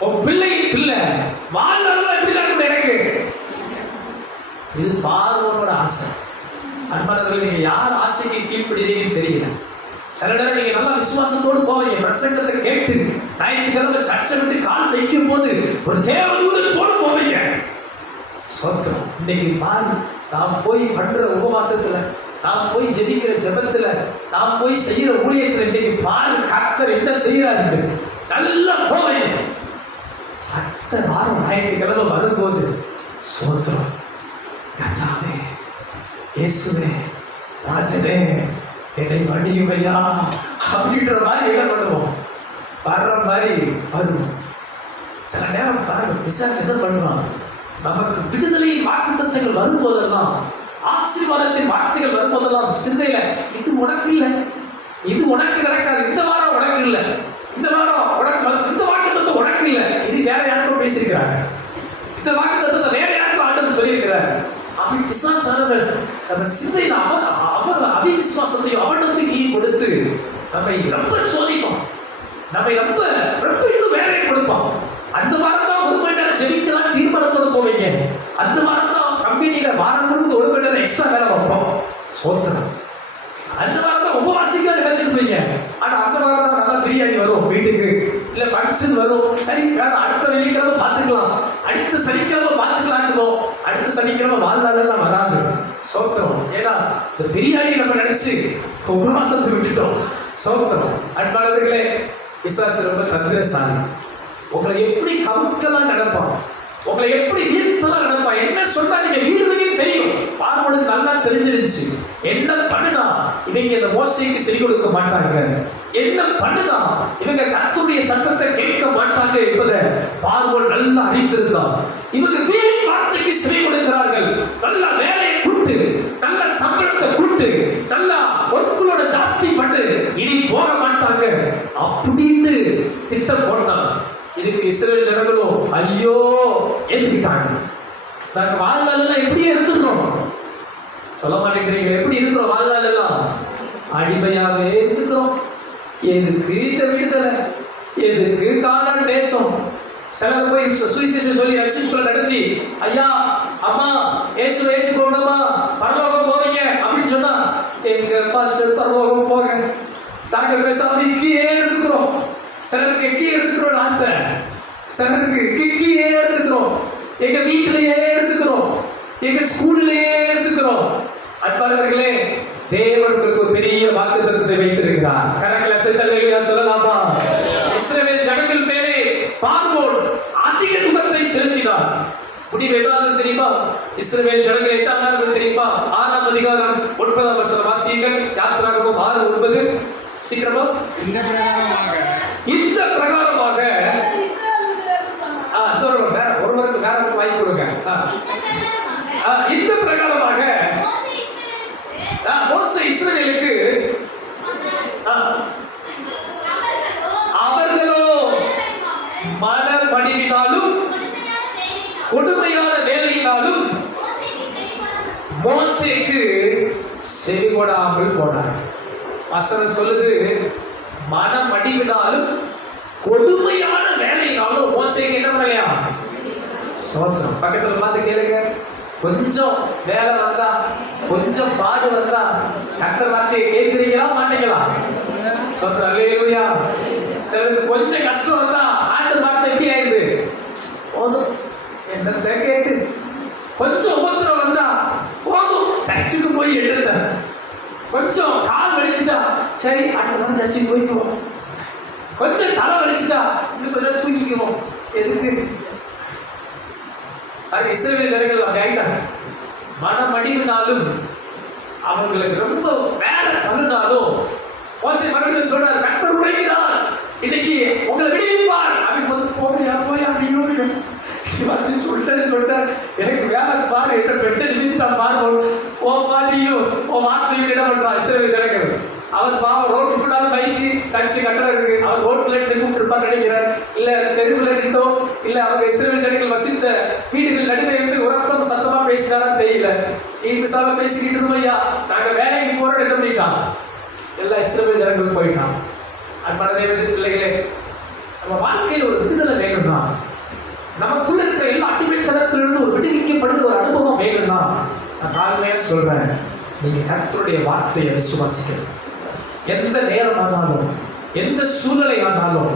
உன் பிள்ளையின் பிள்ளை வாழ்ந்தாலும் எப்படிதான் இருக்கும் எனக்கு. இது பார்வோனோட ஆசை. அன்பானவர்கள், நீங்க யார் ஆசைக்கு கீழ்ப்படுறீங்கன்னு தெரியல. சில நேரம் நீங்க நல்லா விசுவாசத்தோடு போவீங்க, பிரசங்கத்தை கேட்டு ஞாயிற்றுக்கிழமை சர்ச்சை விட்டு கால் வைக்கும் போது ஒரு தேவதூதன் போல போவீங்க. சொத்தம் இன்னைக்கு பாரு, நாம் போய் பண்ற உபவாசத்துல, நாம் போய் ஜெபிக்கிற ஜெபத்துல, நாம் போய் செய்யற ஊழியத்துல இன்னைக்கு பாரு கர்த்தர் என்ன செய்யறாரு. நல்லா போவீங்க. அடுத்த வாரம் ஞாயிற்றுக்கிழமை வரும்போது சோத்திரம், கர்த்தாவே, இயேசுவே, ராஜனே, என்னை மன்னியும் ஐயா அப்படின்ற மாதிரி என்ன பண்ணுவோம்? வர்ற மாதிரி வருவோம். சில நேரம் பாருங்க, பிசாசு என்ன பண்ணுவான்? நமக்கு விடுதலை வாக்குத்தத்தங்கள் வரும்போதெல்லாம், ஆசீர்வாதத்தின் வார்த்தைகள் வரும்போதெல்லாம் சிந்தையில, இது உனக்கு இல்லை, இது உனக்கு நடக்காது, இந்த வாரம் உனக்கு இல்லை, இந்த வாரம் உனக்கு, இந்த வாக்குத்தத்தம் உனக்கு இல்லை, இது வேற யாருக்கும் பேசியிருக்கிறாங்க, இந்த வாக்குத்தத்தத்தை வேற யாருக்கும் ஆண்டவர் சொல்லியிருக்கிறார். அவன் பிசாசானவன் நம்ம சிந்தையில அவர் அவிசுவாசத்தையும் அவநம்பிக்கையும் கொடுத்து நம்மை ரொம்ப சோதிப்பான், நம்மை ரொம்ப ரொம்ப இன்னும் வேலையை கொடுப்பான். அந்த வாரம் தான் 1 மணி நேரம் ஜெபிக்கலாம் தீர்மானத்தோடு போவீங்க. அந்த வாரம் தான் கம்பெனியில வாரம் முழுவதும் 1 மணி நேரம் எக்ஸ்ட்ரா வேலை வைப்போம். சோத்திரம். அந்த வாரம் தான் உபவாசிக்கலாம் நினைச்சிருப்பீங்க. ஆனா அந்த வாரம் தான் நல்லா பிரியாணி வரும் வீட்டுக்கு, இல்ல ஃபங்க்ஷன் வரும். சரி வேணும், அடுத்த வெள்ளிக்கிழமை பார்த்துக்கலாம், அடுத்த சனிக்கிழமை பார்த்துக்கலான்னு. அடுத்த சனிக்கிழமை வாழ்நாளெல்லாம் வராது. சோத்திரம். ஏன்னா இந்த பிரியாணி நம்ம நினைச்சு உபவாசத்தை விட்டுட்டோம். சோத்திரம். அன்பானவர்களே, விசுவாசி ரொம்ப தந்திரசாலி. உங்களை எப்படி கவுக்கலாம் நினைப்பான், உங்களை எப்படி வீழ்த்தலாம் நினைப்பான். என்ன சொன்னா நீங்க வீடுவீங்கன்னு தெரியும். பார்வோனுக்கு நல்லா தெரிஞ்சிருச்சு. என்ன பண்ணுனா இவங்க இந்த மோசைக்கு செவி கொடுக்க மாட்டாங்க, என்ன பண்ணுனா இவங்க கர்த்தருடைய சத்தத்தை கேட்க மாட்டாங்க என்பதை பார்வோன் நல்லா அறிந்திருந்தான். இவங்க வீண் வார்த்தைக்கு செவி கொடுக்கிறார்கள், நல்ல வேலையை கூட்டு, நல்ல சம்பளத்தை கூட்டு, நல்லா ஒர்க்குலோட ஜாஸ்தி பண்ணு, இனி போக மாட்டாங்க அப்படின்னு திட்டம் போட்டான். இதுக்கு இஸ்ரவேல் ஜனங்களும் ஐயோ ஏத்துக்கிட்டாங்க. நாங்க வாழ்நாளெல்லாம் எப்படியே இருந்துடுறோம். சொல்ல மாட்டேங்கிறீங்க, எப்படி இருக்கிறோம்? வாழ்நாளெல்லாம் அடிமையாவே இருந்துக்கிறோம். எதுக்கு இந்த விடுதலை, எதுக்கு கானான் தேசம்? சிலர் போய் சுவிசேஷம் சொல்லி ரட்சிப்புகளை நடத்தி, ஐயா அம்மா இயேசுவை ஏற்றுக்கொண்டோமா பரலோகம் போவீங்க அப்படின்னு சொன்னா, எங்க பாஸ்டர் பரலோகம் போக நாங்க பேசாம இங்கேயே இருந்துக்கிறோம். சிலருக்கு எங்கேயே இருந்துக்கிறோம் ஆசை, சிலருக்கு இங்கேயே இருந்துக்கிறோம், எங்க வீட்டிலேயே இருந்துக்கிறோம், எங்க ஸ்கூல்லேயே இருந்துக்கிறோம். அன்பானவர்களே, தேவனுக்கு ஒரு பெரிய வாக்குத்தத்தத்தை வைத்திருக்கிறார். கரங்களை செலுத்த சொல்லலாமா? இஸ்ரவேல் ஜனங்கள் மேலே பார்வோன் அதிக நுகத்தை செலுத்தினார். முடிவு என்ன தெரியுமா? இஸ்ரவேல் ஜனங்கள் என்ன ஆனார்கள் தெரியுமா? 6ஆம் அதிகாரம் 9ஆம் வசனம் வாசியுங்கள். யாத்திராகமம் 6:9. சீக்கிரமா. இந்த பிரகாரமாக ஒருவருக்கு வேற வாய்ப்பு கொடுங்க. இந்த பிரகாரமாக மோசே இஸ்ரவேலுக்கு அவர்களோ மனமடிவினாலும் கொடுமையான வேலையினாலும் மோசேக்கு செவி கொடாமல் போனார். வசனம் சொல்லுது, மனமடிவினாலும் கொடுமையான வேலையினாலும் மோசேக்கு என்ன பண்ணலையா? சோத்திரம். பக்கத்துல பார்த்து கேளுங்க, கொஞ்சம் வேலை வந்தா, கொஞ்சம் பாடு வந்தா கர்த்தர் வார்த்தையை கேட்கிறீங்களா மாட்டீங்களா? சோத்திரம். அல்லேலூயா. சிலருக்கு கொஞ்சம் கஷ்டம் வந்தா ஆண்டவர் வார்த்தை எப்படி ஆயிடுது? போதும் என்னத்தை கேட்டு. கொஞ்சம் உபத்திரம் வந்தா போதும் சர்ச்சுக்கு போய் எழுத. கொஞ்சம் கால் வலிச்சுட்டா சரி அடுத்த வாரம் சர்ச்சுக்கு போய்க்குவோம். கொஞ்சம் தலை வலிச்சுட்டா இன்னும் கொஞ்சம் தூக்கிக்குவோம். எதுக்கு? அது இஸ்ரவேல் ஜனங்கள் அப்படி ஆயிட்டாங்க. மனமடிவினாலும் அவங்களுக்கு ரொம்ப வேலை பழுனாலும் மோசே மறுபடியும் சொல்றாரு, கர்த்தர் உரைக்கிறார், இன்னைக்கு உங்களை விடுவிப்பார் அப்படின்னு போய் அப்படியோ வந்து சொல்ல எனக்கு வேலை பாரு என்ற பெட்டை நிமித்து நான் பார்ப்போம். ஓ பாட்டியும் ஓ வார்த்தையும் என்ன பண்றான் இஸ்ரவேல் ஜனங்கள். அவர் பாவம் ரோட் விட்டுனாலும் பைக்கு சர்ச்சு கட்டடம் இருக்கு, அவர் ரோட்ல நின்று இருப்பான்னு நினைக்கிறார். இல்ல தெருவில் நின்றோ இல்ல அவங்க இஸ்ரவேல் ஜனங்கள் வசித்த வீடுகள் நடுவே இருந்து உரத்தம் சத்தமா பேசினாலும் தெரியல. நீ பிசாம பேசிக்கிட்டு இருந்தோம்யா, நாங்க வேலைக்கு போறோம் என்ன பண்ணிட்டான்? எல்லா இஸ்ரவேல் ஜனங்கள் போயிட்டான். அன்பான தேவ பிள்ளைகளே, நம்ம வாழ்க்கையில் ஒரு விடுதலை வேணும்னா, நமக்குள்ள இருக்கிற எல்லா அடிமைத்தனத்திலிருந்து ஒரு விடுவிக்கப்படுகிற ஒரு அனுபவம் வேணும்னா, நான் தாழ்மையா சொல்றேன், நீங்க கர்த்தருடைய வார்த்தையை விசுவாசிக்கணும். எந்த நேரம் ஆனாலும் எந்த சூழ்நிலை ஆனாலும்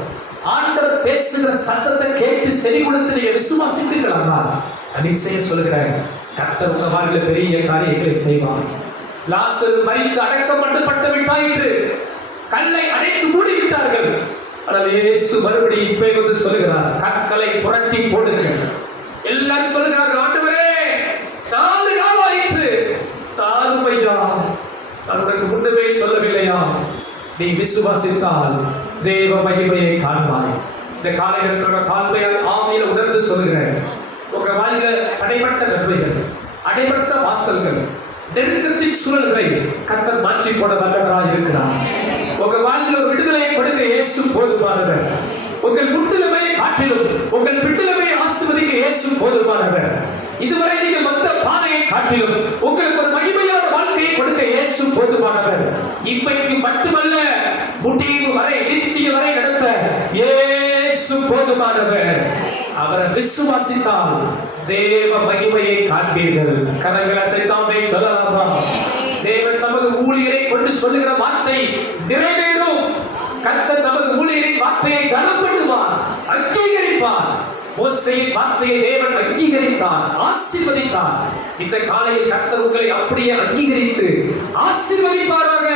ஆண்டவர் பேசுகிற சத்தத்தை கேட்டு செவி கொடுத்து நீங்க விசுவாசிப்பீர்கள் ஆனால் நான் நிச்சயம் சொல்கிறேன், கர்த்தர் உங்க வாழ்வில் பெரிய காரியங்களை செய்வார். லாசரு மரித்து அடக்கப்பட்டு விட்டாயிற்று, கல்லை அடைத்து மூடி விட்டார்கள். ஆனால் இயேசு மறுபடியும் இப்ப வந்து சொல்லுகிறார், கற்களை புரட்டி போடுங்க. எல்லாரும் சொல்லுகிறார்கள், ஆண்டவரே 4 நாள் ஆயிற்று. 4 மையா நான் உனக்கு முன்னமே சொல்லவில்லையா? நீ விசுவாசித்தால் தேவ மகிமையை காண்பாய். இந்த காலையில் இருக்கிற தாழ்மையால் ஆவியில உணர்ந்து சொல்கிறேன், உங்க வாழ்க்கையில தடைப்பட்ட நன்மைகள், அடைபட்ட வாசல்கள், நெருக்கத்தின் சூழல்களை கர்த்தர் மாற்றி போட வல்லவராய் இருக்கிறார். உங்க வாழ்க்கையில் ஒரு விடுதலையை கொடுக்க இயேசு போதுமானவர். உங்கள் முன்னிலைமையை காட்டிலும் உங்கள் பின்னிலைமையை ஆசீர்வதிக்க இயேசு போதுமானவர். இதுவரை நீங்கள் வந்த பாதையை காட்டிலும் உங்களுக்கு ஒரு மகிமையான வாழ்க்கையை கொடுக்க இயேசு போதுமானவர். இப்பைக்கு மட்டுமல்ல, முடிவு வரை, நித்திய வரை நடத்த இயேசு போதுமானவர். அவரை விசுவாசித்தால் தேவ மகிமையை காண்பீர்கள். கரங்களை அசைத்தாமே சொல்லலாமா? தேவன் தமது ஊழியரை கொண்டு சொல்லுகிற வார்த்தை நிறைவேறும். கர்த்தர் தமது ஊழியரின் வார்த்தையை கனம் பண்ணுவார், அங்கீகரிப்பார். மோசேயின் வார்த்தையை தேவன் அங்கீகரித்தார், ஆசீர்வதித்தார். இந்த காலையில் கர்த்தர் உங்களை அப்படியே அங்கீகரித்து ஆசீர்வதிப்பாராக.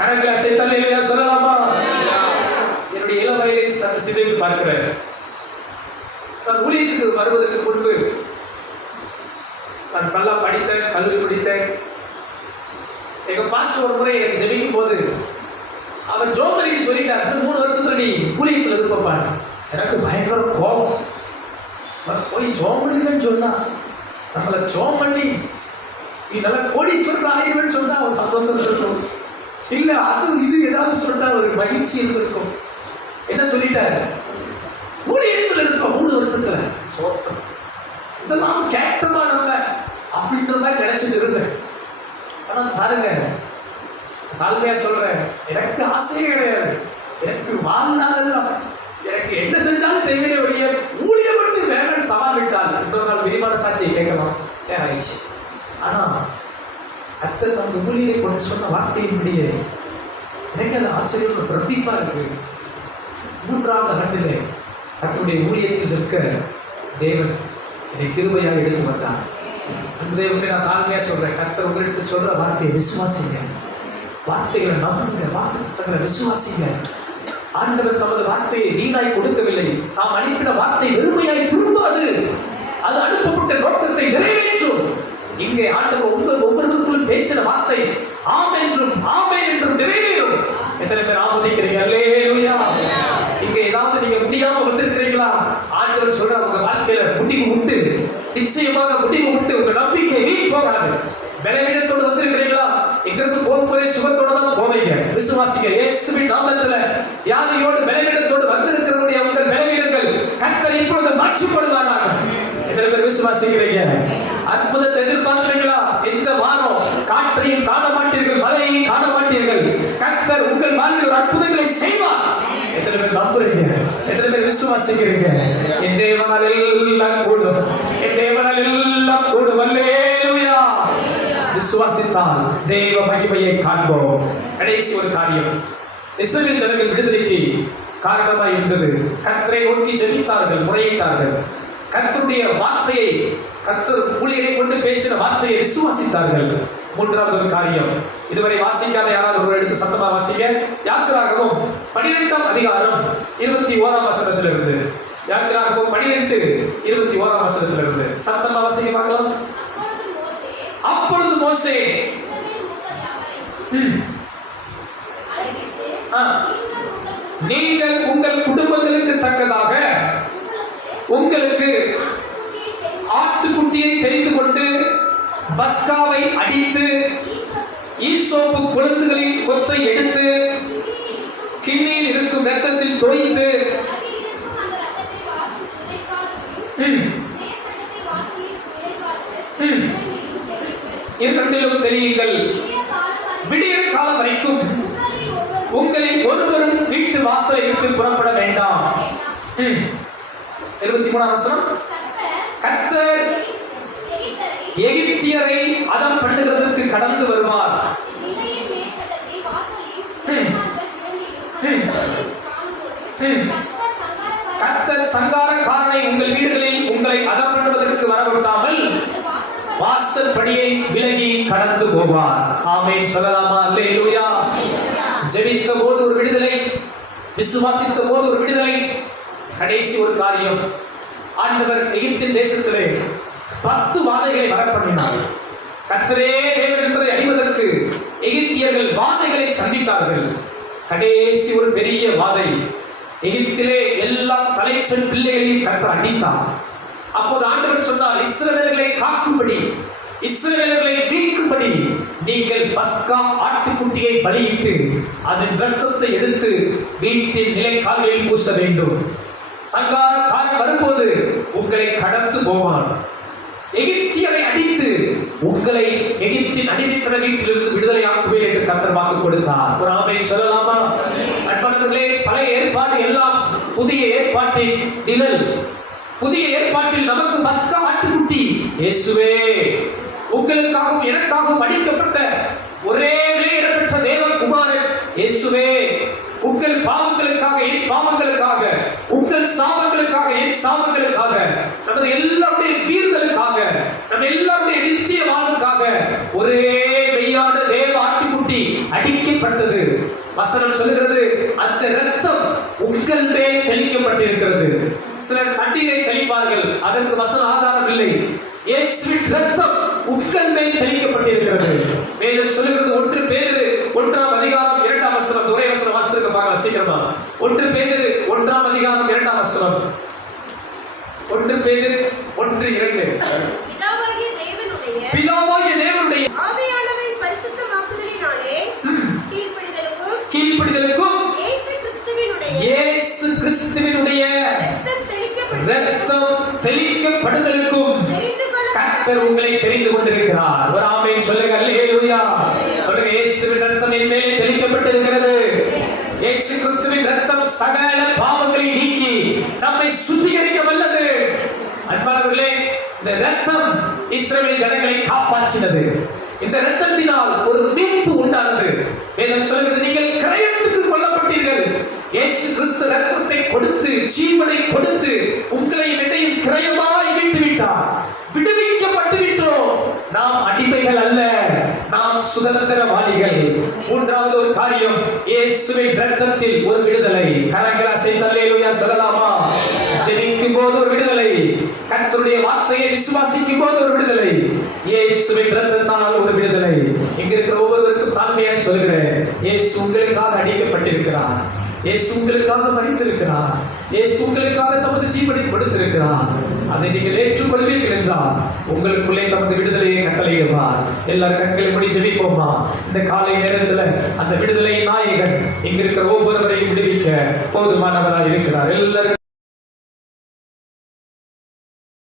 கரங்களை அசைத்தாலே சொல்லலாமா? என்னுடைய இளம் வயதை சற்று சிந்தித்து பார்க்கிறேன். நான் ஊழியத்துக்கு வருவதற்கு முன்பு நான் நல்லா படித்தேன், கல்லூரி படித்தேன். எங்க பாஸ்டர் ஒரு முறை எனக்கு ஜெபிக்கும் போது அவர் ஜோம் பண்ணி சொல்லிட்டார், 3 வருஷத்துல நீ ஊழியத்தில் இருப்பான். எனக்கு பயங்கர கோபம். போய் ஜோம் பண்ணுங்கன்னு சொன்னா, நம்மளை ஜோம் பண்ணி நீ நல்லா கோடீஸ்வரர் ஆயிடுவேன்னு சொன்னா ஒரு சந்தோஷம் இருக்கும். இல்ல அது இது ஏதாவது சொன்னா ஒரு மகிழ்ச்சி இருந்திருக்கும். என்ன சொல்லிட்டாரு? ஊழியத்தில் இருப்ப 3 வருஷத்துல சோத்தம், இதெல்லாம் கேட்டமா நம்ம அப்படின்ற மாதிரி நினைச்சிட்டு இருந்தேன். ஆனா பாருங்க, தாழ்மையா சொல்றேன், எனக்கு ஆசையே கிடையாது. எனக்கு வாழ்நாளெல்லாம் எனக்கு என்ன செஞ்சாலும் செய்வேனே ஒழிய ஊழியம் மட்டும் வேணும்னு சவால் விட்டால் இன்னொரு நாள் விரிவான சாட்சியை கேட்கலாம் ஆயிடுச்சு. ஆனா அத்தை தமது ஊழியரை கொண்டு சொன்ன வார்த்தையின்படியே எனக்கு அது ஆச்சரியம் பிரமிப்பா இருக்கு. 3ஆவது ஆண்டிலே கர்த்தருடைய ஊழியத்தில் நிற்க தேவன் என்னை கிருபையாக எடுத்து வந்தார். அன்பு தேவனை நான் தாழ்மையா சொல்றேன், கர்த்தர் உங்களுக்கு சொல்ற வார்த்தையை விசுவாசிங்க, வார்த்தைகளை நம்புங்க, வாக்குத்தத்தங்களை விசுவாசிங்க. ஆண்டவர் தமது வார்த்தையை வீணாய் கொடுக்கவில்லை. தாம் அனுப்பின வார்த்தை வெறுமையாய் திரும்பாது, அது அனுப்பப்பட்ட நோக்கத்தை நிறைவேற்றும். இங்கே ஆண்டவர் ஒவ்வொருத்தருக்குள்ளும் பேசின வார்த்தை ஆம் என்றும் ஆமென் என்றும் நிறைவேறும். எத்தனை பேர் ஆமோதிக்கிறீங்க? அல்லேலூயா. இங்க ஏதாவது நீங்க முடியாம வந்திருக்கிறீங்களா? ஆண்டவர் சொல்ற உங்க வாழ்க்கையில முடிவு உண்டு, நிச்சயமாக முடிவு உண்டு. உங்க நம்பிக்கை வீண் போகாது. பலவீனத்தோடு வந்திருக்கிறீங்களா? எங்களுக்கு போகும்போதே சுகத்தோட தான் போவீங்க. விசுவாசிங்க, இயேசுவின் நாமத்துல வியாதியோடு பலவீனத்தோடு வந்திருக்கிறவருடைய உங்கள் பலவீனங்கள் கர்த்தர் இப்பொழுது மாற்றப்படுவாராக. எத்தனை பேர் விசுவாசிக்கிறீங்க? அற்புதத்தை எதிர்பார்க்கிறீங்களா? இந்த வாரம் காற்றையும் காண மாட்டீர்கள், மழையையும் காண மாட்டீர்கள். கர்த்தர் உங்கள் வாழ்வில் ஒரு அற்புதங்களை செய்வார். எத்தனை பேர் நம்புறீங்க? எத்தனை பேர் விசுவாசிக்கிறீங்க? என் தேவனால் எல்லாம் கூடும், என் தேவனால் எல்லாம் கூடும். அல்லேலூயா. விசுவாசித்தால் தேவ மகிமையை காண்போம். கடைசி ஒரு காரியம், இஸ்ரவேல் ஜனங்கள் விடுதலைக்கு காரணமாக இருந்தது. கர்த்தரை நோக்கி ஜெபித்தார்கள், முறையிட்டார்கள். கர்த்தருடைய வார்த்தையை, கர்த்தர் ஊழியரை கொண்டு பேசின வார்த்தையை விசுவாசித்தார்கள். 3வது ஒரு காரியம், இதுவரை வாசிக்காத யாராவது ஒரு எடுத்து சத்தமா வாசிங்க. யாத்திராகமம் 12ஆம் அதிகாரம் 21ஆம் வசனத்திலிருந்து. யாத்திராகமம் 12:21ஆம் வசனத்திலிருந்து சத்தமா வாசிக்க பார்க்கலாம். அப்பொழுது மோசே நீங்கள் உங்கள் குடும்பங்களுக்கு தக்கதாக உங்களுக்கு ஆட்டுக்குட்டியை தெரிந்து கொண்டு பஸ்காவை அடித்து ஈசோப்பு கொழுந்துகளின் கொத்தை எடுத்து கிண்ணியில் இருக்கும் இரத்தத்தில் தோய்த்து இரண்டிலும் தெரியுங்கள். விடியற் காலம் வரைக்கும் உங்களில் ஒருவரும் வீட்டு வாசலை விட்டு புறப்பட வேண்டாம். 23ஆம் வசனம், கர்த்தர் எகிப்தியரை அதம் பண்ணுகிறதற்கு கடந்து வருவார். கர்த்தர் சங்காரக்காரனை உங்கள் வீடுகளில் உங்களை அதம் பண்ணுவதற்கு வரவிட்டாமல் வாசல் படியை விலகி கடந்து போவார். ஆமென் சொல்லலாமா? அல்லேலூயா. ஜெபித்த போது ஒரு விடுதலை, விசுவாசித்த போது ஒரு விடுதலை. கடைசி ஒரு காரியம், ஆண்டவர் எகிப்தின் தேசத்திலே 10 வாதைகளை வரப்பண்ணினார். கர்த்தரே தேவன் என்பதை அறிவதற்கு எகிப்தியர்கள் வாதைகளை சந்தித்தார்கள். கடைசி ஒரு பெரிய வாதை, எகிப்திலே எல்லா தலைச்சன் பிள்ளைகளையும் கர்த்தர் அடித்தார். அப்போது ஆண்டவர் சொன்னார், இஸ்ரவேலர்களை காக்கும்படி, இஸ்ரவேலர்களை மீட்கும்படி நீங்கள் பஸ்கா ஆட்டுக்குட்டியை பலியிட்டு அதன் இரத்தத்தை எடுத்து வீட்டின் நிலைக்கால்களில் பூச வேண்டும். சங்காரக்காரன் வரும்போது உங்களை கடந்து போவான். எகிப்து உங்களை எகிப்தின் அடிமைத்தன வீட்டிலிருந்து விடுதலை ஆக்குவேன் என்று கர்த்தர் வாக்கு கொடுத்தார். ஒரு ஆமென் சொல்லலாமா? அன்பானவர்களே, பழைய ஏற்பாடு எல்லாம் புதிய ஏற்பாட்டின் நிழல். புதிய ஏற்பாட்டில் நமக்கு பஸ்கா ஆட்டுக்குட்டி இயேசுவே. உங்களுக்காகவும் எனக்காகவும் அடிக்கப்பட்ட ஒரே பெற்ற தேவகுமாரன் இயேசுவே. உங்கள் பாவங்களுக்காக, என் பாவங்களுக்காக, உங்கள் சாபங்களுக்காக, என் சாபங்களுக்காக, நமது எல்லாருடைய மீறுதலுக்காக, நம்ம எல்லாருடைய நித்திய வாழ்வுக்காக ஒரே மெய்யான தேவ ஆட்டுக்குட்டி அடிக்கப்பட்டது. வசனம் சொல்லுகிறது, அந்த இரத்தம் உங்கள் மேல் தெளிக்கப்பட்டிருக்கிறது. சிலர் தண்ணீரை தெளிப்பார்கள், அதற்கு வசன ஆதாரம் இல்லை. இயேசுவின் இரத்தம் உங்கள் மேல் தெளிக்கப்பட்டிருக்கிறது. மேலும் சொல்லுகிறது 1 பேதுரு 1ஆம் அதிகாரம் 2ஆம் வசனம். ஒரே வசனம் வாசித்து பார்க்கலாம் சீக்கிரமா. 1 பேதுரு 1ஆம் அதிகாரம் 2ஆம் வசனம். 1 பேதுரு 1:2. பிதாவாகிய தேவனுடைய ஆவியானவரின் பரிசுத்தமாக்குதலினாலே கீழ்ப்படிதலுக்கும் இயேசு கிறிஸ்துவினுடைய இரத்தம் தெளிக்கப்படுதலுக்கும் கர்த்தர் உங்களை தெரிந்து கொண்டிருக்கிறார். ஒரு ஆமென் சொல்லுங்க. அல்லேலூயா சொல்லுங்க. இயேசுவின் இரத்தம் என் மேலே தெளிக்கப்பட்டிருக்கிறது. இயேசு கிறிஸ்துவின் இரத்தம் சகல பாவங்களை நீக்கி நம்மை சுத்திகரிக்க வல்லது. அன்பானவர்களே, இந்த இரத்தம் இஸ்ரவேல் ஜனங்களை காப்பாற்றினது. இந்த இரத்தத்தினால் ஒரு மீட்பு உண்டானது. வேதம் சொல்கிறது, நீங்கள் கிரயத்துக்கு கொல்லப்பட்டீர்கள். இயேசு கிறிஸ்து இரத்தத்தை கொடுத்து, ஜீவனை கொடுத்து உங்களை என்னையும் கிரயமாய் மீட்டு விட்டார். விடுவிக்கப்பட்டு விட்டோம். நாம் அடிமைகள் அல்ல, நாம் சுதந்திரவாதிகள். மூன்றாவது ஒரு காரியம், இயேசுவின் இரத்தத்தில் ஒரு விடுதலை. கரங்களை அசைத்து அல்லேலூயா சொல்லலாமா? ஜெபிக்கும் போது ஒரு விடுதலை, கர்த்தருடைய வார்த்தையை விசுவாசிக்கும் போது ஒரு விடுதலை, இயேசுவின் இரத்தத்தால் ஒரு விடுதலை. இங்க இருக்கிற ஒவ்வொருவருக்கும் தாழ்மையாக சொல்கிறேன், இயேசு உங்களுக்காக அடிக்கப்பட்டிருக்கிறார். இயேசு உங்களுக்காக மரித்திருக்கிறார். இயேசு உங்களுக்காக தமது ஜீவனை கொடுத்திருக்கிறார். அதை நீங்கள் ஏற்றுக்கொள்வீர்கள் என்றால் உங்களுக்குள்ளே தமது விடுதலையை கட்டளையிடுவார். எல்லாரும் கண்களை மூடி ஜெபிப்போமா? இந்த காலை நேரத்தில் அந்த விடுதலை நாயகன் இங்க இருக்கிற ஒவ்வொருவரையும் விடுவிக்க போதுமானவராய் இருக்கிறார். எல்லாரும்